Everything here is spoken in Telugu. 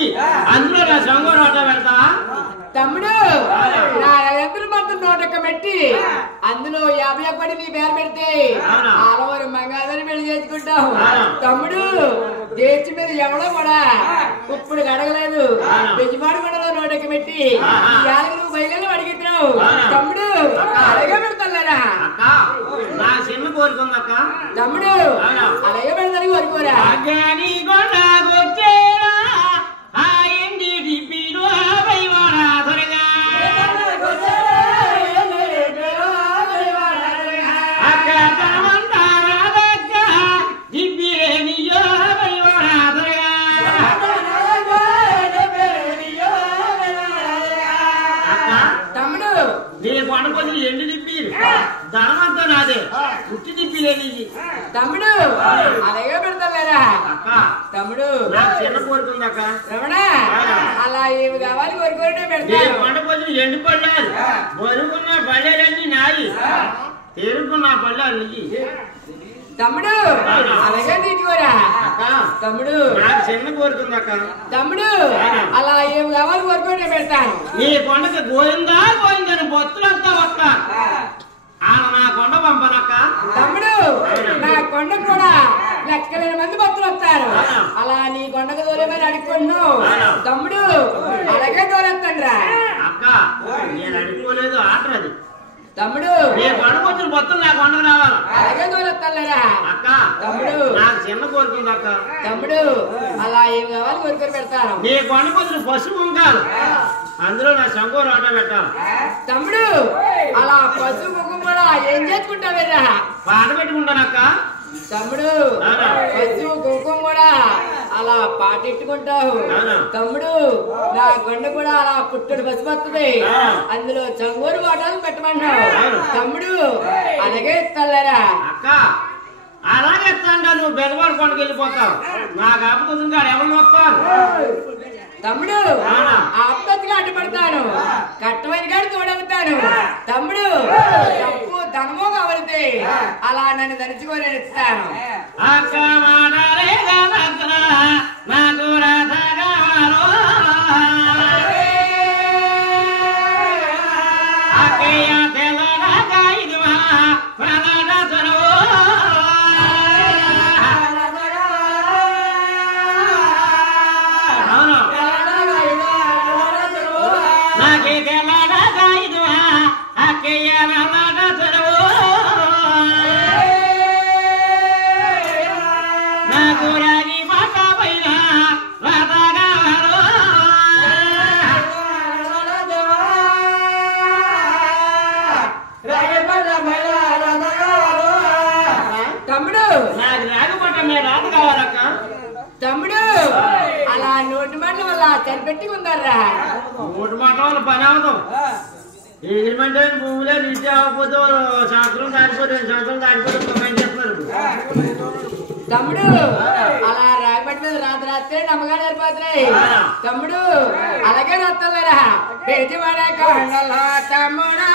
పోయి అందులో నా సంగం నోట పెడతా తమ్ముడు నా ఎదురు మొత్తం నోటక్క పెట్టి అందులో 50 పడి నీ పేరు పెడితే ఆలవారు మంగాదని పెళ్లి చేసుకుంటావు తమ్ముడు దేశం మీద ఎవడో కూడా ఇప్పుడు అడగలేదు యజమాడు కూడా నోటక్క పెట్టి నువ్వు బయలు అడిగిద్దావు తమ్ముడు అలాగే పెడతారా నా చిన్న కోరుకుందక్క తమ్ముడు అలాగే పెడతాను కోరుకోరా ఎండు తిప్పి ధనమంతా నాదే పుట్టి తిప్పిలేని తమ్ముడు అలాగే పెడతారా తమ్ముడు చిన్న కోరుకుందక్క రమణ అలా ఏమి కావాలి కోరుకోవడం పెడతాను కొండపోతులు ఎండు పడ్డారు బరువుకున్న పళ్ళేలన్నీ నాయి తేరుకున్న పళ్ళాలు తమ్ముడు అలాగే తీసుకోరా తమ్ముడు చిన్న కోరుకుందక్క తమ్ముడు అలా ఏమి కావాలి కోరుకోవడం పెడతాను నీ కొండకి గోయిందా గోయిందని బొత్తులంతా ఒక్క నా కొండ పంపనక్క తమ్ముడు నా కొండ కూడా లెక్కలేని మంది భక్తులు వస్తారు అలా నీ కొండకు దూరమని అడుగుకుంటున్నావు తమ్ముడు అలాగే దూరెత్తండి రా అక్క నేను అడుగుకోలేదు ఆటది తమ్ముడు నీ కొండకొచ్చిన మొత్తం నా కొండకు రావాలి అలాగే దూరెత్తారా అక్క తమ్ముడు నాకు చిన్న కోరుకుంది అక్క తమ్ముడు అలా ఏం కావాలి కోరుకొని పెడతాను నీ కొండకొచ్చిన పసుపు ఉంకాలి అందులో నా శంకో రోట పెట్టాలి తమ్ముడు అలా పసుపు కుంకుమ కూడా ఏం చేసుకుంటావేరా పాట పెట్టుకుంటానక్క తమ్ముడు పసుపు కుంకుమ కూడా అలా పాటెట్టుకుంటావు తమ్ముడు నా కొండ కూడా అలా పుట్టడు పసుపు వస్తుంది అందులో చంగూరు వాటాలు పెట్టమన్నావు తమ్ముడు అలాగే ఇస్తారా అక్క అలాగే ఇస్తాండా నువ్వు బెదవాడు కొండకి వెళ్ళిపోతావు నాకు ఆపుతుంది కాదు ఎవరు వస్తారు తమ్ముడు ఆపత్తిగా అడ్డుపడతాను కట్టమైన గాడి తోడవుతాను తమ్ముడు తప్పు ధనమో కావలితే అలా నన్ను ధరించుకొని ఇస్తాను తమ్ముడు అలా నోటి మాటల వల్ల చనిపెట్టి ఉందర్రా నోటి మాటల వల్ల పని అవదు ఎగ్రిమెంట్ భూమిలో నీటి అవ్వకపోతే సంవత్సరం దాటిపోతే 2 సంవత్సరాలు దాటిపోతే పని చేస్తున్నారు తమ్ముడు అలా రాయబట్టి మీద రాత్రి నమ్మగానే సరిపోతున్నాయి తమ్ముడు అలాగే రాస్తారా పెట్టి వాడే తమ్ముడా